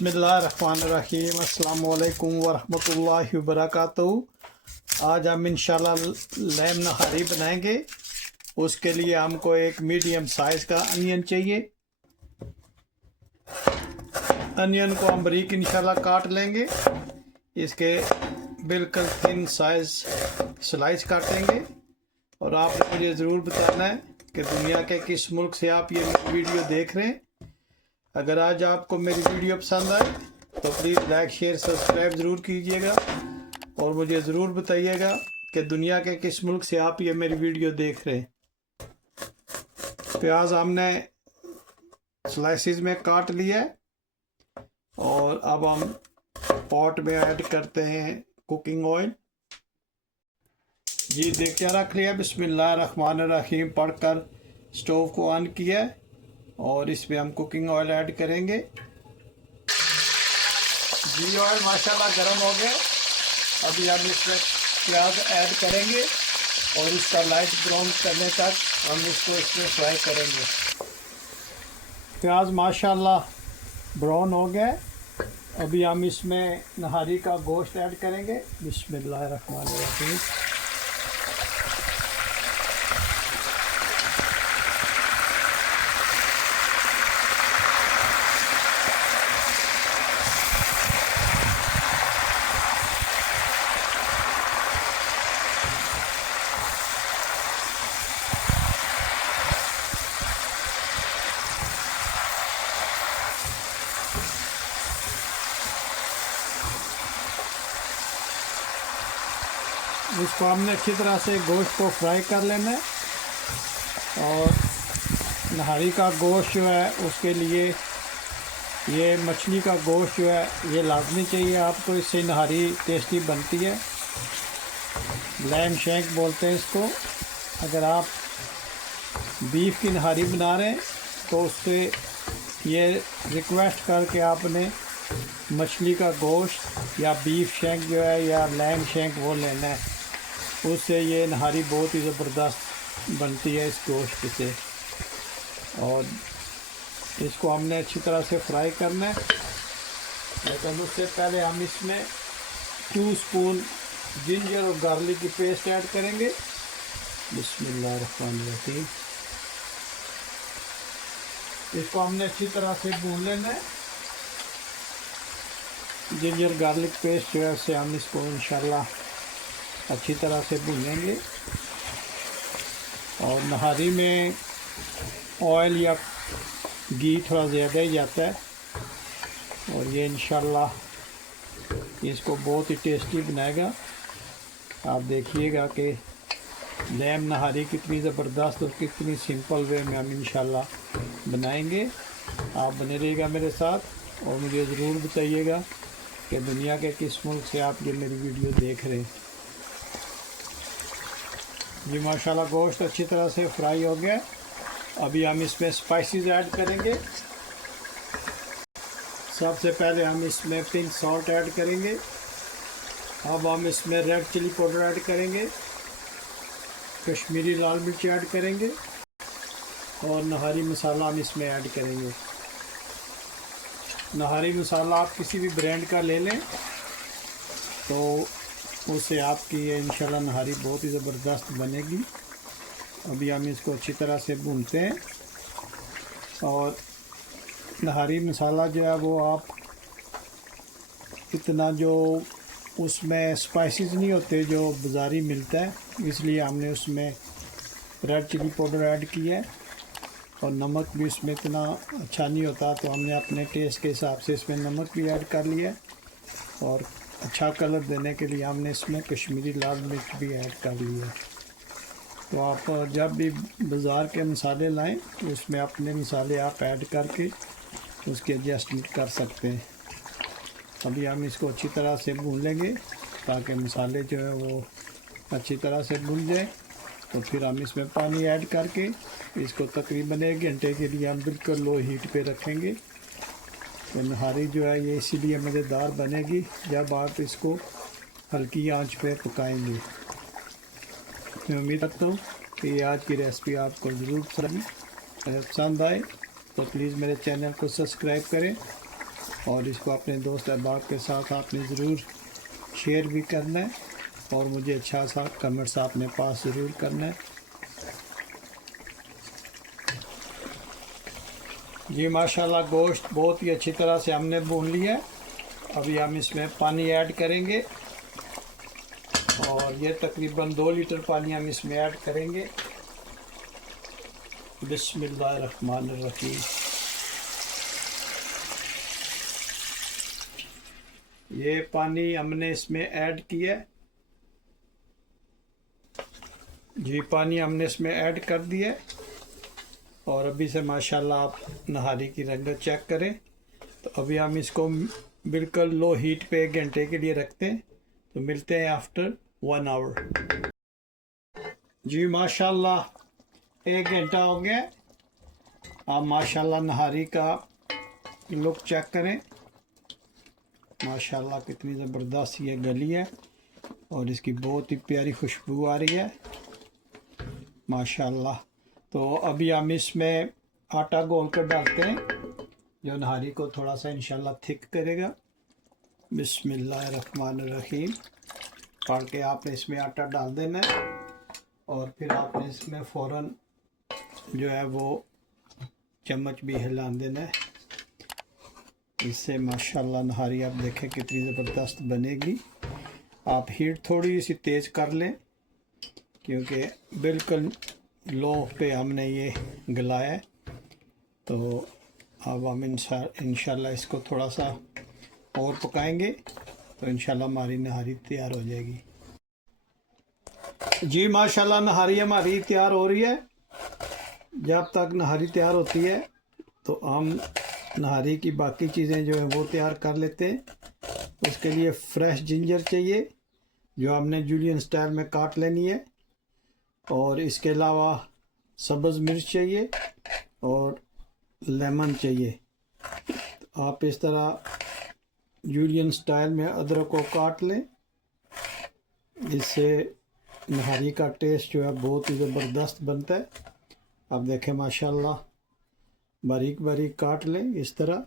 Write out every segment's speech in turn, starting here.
बिस्मिल्लाहिर्रहमानिर्रहीम अस्सलाम वालेकुम वरहमतुल्लाहि वबरकातुहू। आज हम इंशाल्लाह लैम नहारी बनाएंगे। उसके लिए हमको एक मीडियम साइज़ का अनियन चाहिए। अनियन को हम बारीक इंशाल्लाह काट लेंगे। इसके बिल्कुल थिन साइज़ स्लाइस काटेंगे। और आपने मुझे ज़रूर बताना है कि दुनिया के किस मुल्क से आप ये वीडियो देख रहे हैं। अगर आज आपको मेरी वीडियो पसंद आए तो प्लीज़ लाइक शेयर सब्सक्राइब ज़रूर कीजिएगा और मुझे ज़रूर बताइएगा कि दुनिया के किस मुल्क से आप ये मेरी वीडियो देख रहे हैं। प्याज हमने स्लाइसिस में काट लिया है और अब हम पॉट में ऐड करते हैं कुकिंग ऑयल। जी देखिए रख लिया, बिस्मिल्लाहिर्रहमानिर्रहीम पढ़कर स्टोव को ऑन किया और इसमें हम कुकिंग ऑयल ऐड करेंगे। जी ऑयल माशाल्लाह गर्म हो गया। अभी हम इसमें प्याज ऐड करेंगे और इसका लाइट ब्राउन करने तक हम इसको इसमें फ्राई करेंगे। प्याज माशाल्लाह ब्राउन हो गया। अभी हम इसमें नहारी का गोश्त ऐड करेंगे। बिस्मिल्लाहिर्रहमानिर्रहीम। इसको हमने अच्छी तरह से गोश्त को फ्राई कर लेना है। और नहारी का गोश्त जो है उसके लिए ये मछली का गोश्त जो है ये लाजमी चाहिए आपको, इससे नहारी टेस्टी बनती है। लैम शेंक बोलते हैं इसको। अगर आप बीफ की नहारी बना रहे हैं तो उससे ये रिक्वेस्ट करके आपने मछली का गोश्त या बीफ शेंक जो है या लैम शेंक वो लेना है। उससे ये नहारी बहुत ही ज़बरदस्त बनती है इस गोश्त से। और इसको हमने अच्छी तरह से फ्राई करना है, लेकिन उससे पहले हम इसमें 2 स्पून जिंजर और गार्लिक की पेस्ट ऐड करेंगे। बिस्मिल्लाहिर्रहमानिर्रहीम। इसको हमने अच्छी तरह से भून लेना है। जिंजर गार्लिक पेस्ट जो है उससे हम इसको इंशाल्लाह अच्छी तरह से भूनेंगे। और नहारी में ऑयल या घी थोड़ा ज़्यादा ही जाता है और ये इंशाल्लाह इसको बहुत ही टेस्टी बनाएगा। आप देखिएगा कि लैम नहारी कितनी ज़बरदस्त और कितनी सिंपल वे में हम इंशाल्लाह बनाएंगे। आप बने रहिएगा मेरे साथ और मुझे ज़रूर बताइएगा कि दुनिया के किस मुल्क से आप ये मेरी वीडियो देख रहे हैं। जी माशाल्लाह गोश्त अच्छी तरह से फ्राई हो गया। अभी हम इसमें स्पाइसेस ऐड करेंगे। सबसे पहले हम इसमें पिंक सॉल्ट ऐड करेंगे। अब हम इसमें रेड चिली पाउडर ऐड करेंगे, कश्मीरी लाल मिर्च ऐड करेंगे और नहारी मसाला हम इसमें ऐड करेंगे। नहारी मसाला आप किसी भी ब्रांड का ले लें तो उससे आपकी ये इंशाल्लाह नहारी बहुत ही ज़बरदस्त बनेगी। अभी हम इसको अच्छी तरह से भूनते हैं। और नहारी मसाला जो है वो आप इतना जो उसमें स्पाइसेस नहीं होते जो बाज़ारी मिलता है, इसलिए हमने उसमें रेड चिली पाउडर ऐड किया है। और नमक भी इसमें इतना अच्छा नहीं होता तो हमने अपने टेस्ट के हिसाब से इसमें नमक भी ऐड कर लिया। और अच्छा कलर देने के लिए हमने इसमें कश्मीरी लाल मिर्च भी ऐड कर लिया। तो आप जब भी बाज़ार के मसाले लाएं तो उसमें अपने मसाले आप ऐड करके उसके एडजस्टमेंट कर सकते हैं। अभी हम इसको अच्छी तरह से भून लेंगे ताकि मसाले जो है वो अच्छी तरह से भून जाए। तो फिर हम इसमें पानी ऐड करके इसको तकरीबन 1 घंटे के लिए हम बिल्कुल लो हीट पे रखेंगे। तो नहारी जो है ये इसीलिए मज़ेदार बनेगी जब आप इसको हल्की आंच पे पकाएंगे। मैं उम्मीद करता हूँ कि आज की रेसिपी आपको ज़रूर पसंद आए। तो प्लीज़ मेरे चैनल को सब्सक्राइब करें और इसको अपने दोस्त अहबाब के साथ आपने ज़रूर शेयर भी करना है और मुझे अच्छा सा कमेंट्स आपने पास ज़रूर करना है। जी माशाल्लाह गोश्त बहुत ही अच्छी तरह से हमने भून लिया है। अभी हम इसमें पानी ऐड करेंगे और ये तकरीबन 2 लीटर पानी हम इसमें ऐड करेंगे। बिस्मिल्लाहिर्रहमानिर्रहीम। ये पानी हमने इसमें ऐड किया है। जी पानी हमने इसमें ऐड कर दिया और अभी से माशाल्लाह आप नहारी की रंगत चेक करें। तो अभी हम इसको बिल्कुल लो हीट पे 1 घंटे के लिए रखते हैं। तो मिलते हैं आफ्टर 1 आवर। जी माशाल्लाह 1 घंटा हो गया। आप माशाल्लाह नहारी का लुक चेक करें। माशाल्लाह कितनी ज़बरदस्त ये गली है और इसकी बहुत ही प्यारी खुशबू आ रही है माशाल्लाह। तो अभी हम इसमें आटा घोल कर डालते हैं जो नहारी को थोड़ा सा इंशाल्लाह थिक करेगा। बिस्मिल्लाहिर्रहमानिर्रहीम। काट के आपने इसमें आटा डाल देना है और फिर आपने इसमें फ़ौरन जो है वो चम्मच भी हिला देना है। इससे माशाल्लाह नहारी आप देखें कितनी ज़बरदस्त बनेगी। आप हीट थोड़ी सी तेज़ कर लें क्योंकि बिल्कुल लो पे हमने ये गलाया है। तो अब हम इंशाल्लाह इसको थोड़ा सा और पकाएंगे तो इंशाल्लाह हमारी नहारी तैयार हो जाएगी। जी माशाल्लाह नहारी हमारी तैयार हो रही है। जब तक नहारी तैयार होती है तो हम नहारी की बाकी चीज़ें जो हैं वो तैयार कर लेते हैं। उसके लिए फ्रेश जिंजर चाहिए जो हमने जूलियन स्टाइल में काट लेनी है और इसके अलावा सब्ज़ मिर्च चाहिए और लेमन चाहिए। तो आप इस तरह जूलियन स्टाइल में अदरक को काट लें। इससे नहारी का टेस्ट जो है बहुत ही ज़बरदस्त बनता है। आप देखें माशाल्लाह बारीक बारीक काट लें इस तरह।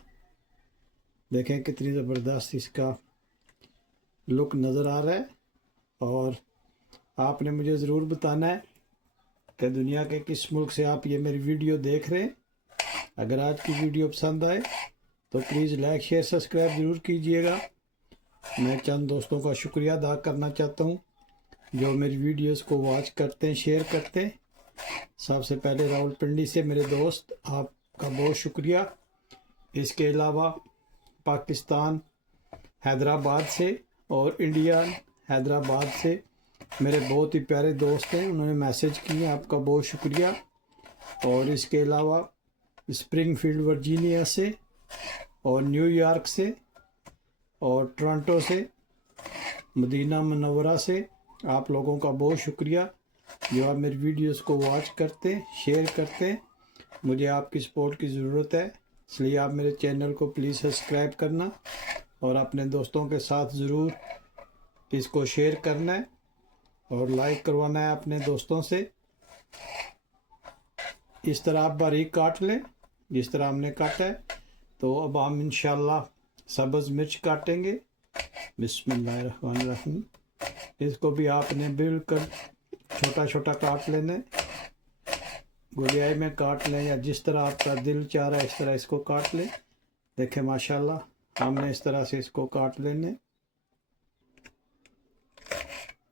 देखें कितनी ज़बरदस्त इसका लुक नज़र आ रहा है। और आपने मुझे ज़रूर बताना है कि दुनिया के किस मुल्क से आप ये मेरी वीडियो देख रहे हैं। अगर आज की वीडियो पसंद आए तो प्लीज़ लाइक शेयर सब्सक्राइब ज़रूर कीजिएगा। मैं चंद दोस्तों का शुक्रिया अदा करना चाहता हूँ जो मेरी वीडियोस को वॉच करते हैं, शेयर करते हैं। सबसे पहले रावलपिंडी से मेरे दोस्त, आपका बहुत शुक्रिया। इसके अलावा पाकिस्तान हैदराबाद से और इंडिया हैदराबाद से मेरे बहुत ही प्यारे दोस्त हैं, उन्होंने मैसेज किए, आपका बहुत शुक्रिया। और इसके अलावा स्प्रिंगफील्ड वर्जीनिया से और न्यूयॉर्क से और टोरंटो से, मदीना मुनव्वरा से आप लोगों का बहुत शुक्रिया जो आप मेरी वीडियोस को वॉच करते, शेयर करते। मुझे आपकी सपोर्ट की ज़रूरत है, इसलिए आप मेरे चैनल को प्लीज़ सब्सक्राइब करना और अपने दोस्तों के साथ ज़रूर इसको शेयर करना है और लाइक करवाना है अपने दोस्तों से। इस तरह आप बारीक काट लें जिस तरह हमने काटा है। तो अब हम इंशाल्लाह सब्ज़ मिर्च काटेंगे। बिस्मिल्लाहिर्रहमानिर्रहीम। इसको भी आपने बिल्कुल छोटा छोटा काट लेना है, गुलियाई में काट लें या जिस तरह आपका दिल चाह रहा है इस तरह इसको काट लें। देखें माशाल्लाह हमने इस तरह से इसको काट लेने।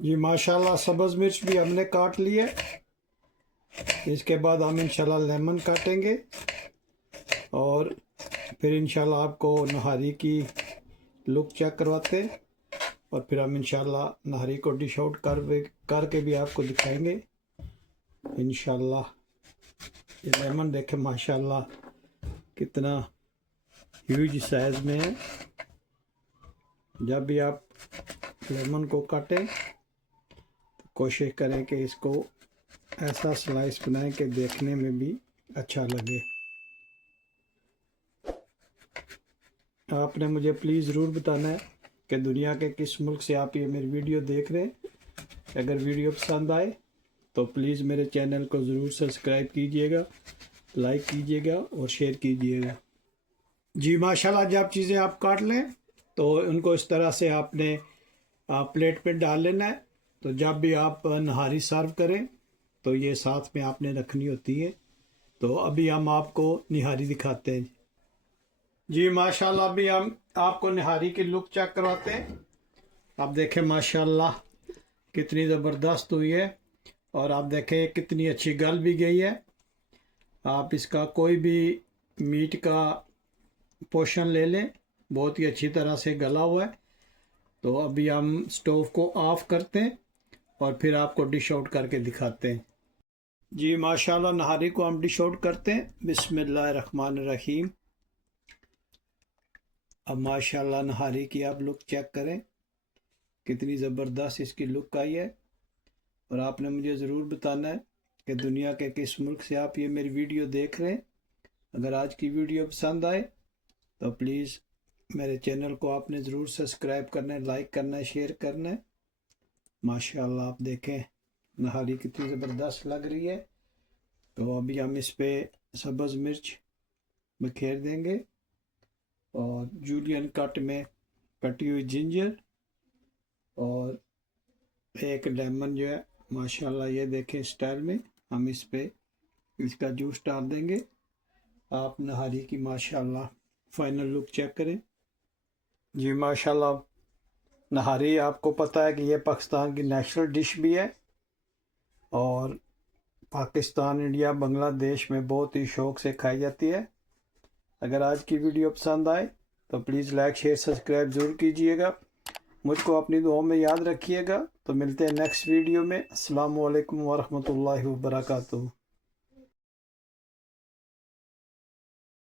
जी माशाल्लाह सब्ज़ मिर्च भी हमने काट लिए। इसके बाद हम इंशाल्लाह लेमन काटेंगे और फिर इंशाल्लाह आपको नहारी की लुक चेक करवाते और फिर हम इंशाल्लाह नहारी को डिश आउट करके भी आपको दिखाएंगे इंशाल्लाह। ये लेमन देखें माशाल्लाह कितना ह्यूज साइज़ में है। जब भी आप लेमन को काटें तो कोशिश करें कि इसको ऐसा स्लाइस बनाएं कि देखने में भी अच्छा लगे। आपने मुझे प्लीज़ ज़रूर बताना है कि दुनिया के किस मुल्क से आप ये मेरी वीडियो देख रहे हैं। अगर वीडियो पसंद आए तो प्लीज़ मेरे चैनल को ज़रूर सब्सक्राइब कीजिएगा, लाइक कीजिएगा और शेयर कीजिएगा। जी माशाल्लाह, जब चीज़ें आप काट लें तो उनको इस तरह से आपने प्लेट पे डाल लेना है। तो जब भी आप नहारी सर्व करें तो ये साथ में आपने रखनी होती है। तो अभी हम आपको निहारी दिखाते हैं। जी माशाल्लाह, अभी हम आपको निहारी की लुक चेक करवाते हैं। आप देखें माशाल्लाह कितनी ज़बरदस्त हुई है, और आप देखें कितनी अच्छी गल भी गई है। आप इसका कोई भी मीट का पोर्शन ले लें, बहुत ही अच्छी तरह से गला हुआ है। तो अभी हम स्टोव को ऑफ करते हैं और फिर आपको डिश आउट करके दिखाते हैं। जी माशाल्लाह, नहारी को हम डिश आउट करते हैं। बिस्मिल्लाहिर्रहमानिर्रहीम। अब माशाल्लाह नहारी की आप लुक चेक करें, कितनी ज़बरदस्त इसकी लुक आई है। और आपने मुझे ज़रूर बताना है कि दुनिया के किस मुल्क से आप ये मेरी वीडियो देख रहे हैं। अगर आज की वीडियो पसंद आए तो प्लीज़ मेरे चैनल को आपने ज़रूर सब्सक्राइब करना है, लाइक करना है, शेयर करना है। माशाल्लाह आप देखें नहारी कितनी ज़बरदस्त लग रही है। तो अभी हम इस पर सब्ज़ मिर्च बखेर देंगे और जूलियन कट में कटी हुई जिंजर और एक लेमन जो है माशाल्लाह, ये देखें स्टाइल में हम इस पे इसका जूस डाल देंगे। आप नहारी की माशाल्लाह फाइनल लुक चेक करें। जी माशाल्लाह, नहारी आपको पता है कि ये पाकिस्तान की नेशनल डिश भी है, और पाकिस्तान, इंडिया, बांग्लादेश में बहुत ही शौक़ से खाई जाती है। अगर आज की वीडियो पसंद आए तो प्लीज़ लाइक, शेयर, सब्सक्राइब ज़रूर कीजिएगा। मुझको अपनी दुआओं में याद रखिएगा। तो मिलते हैं नेक्स्ट वीडियो में। अस्सलामु अलैकुम वरहमतुल्लाहि वबरकातुहू।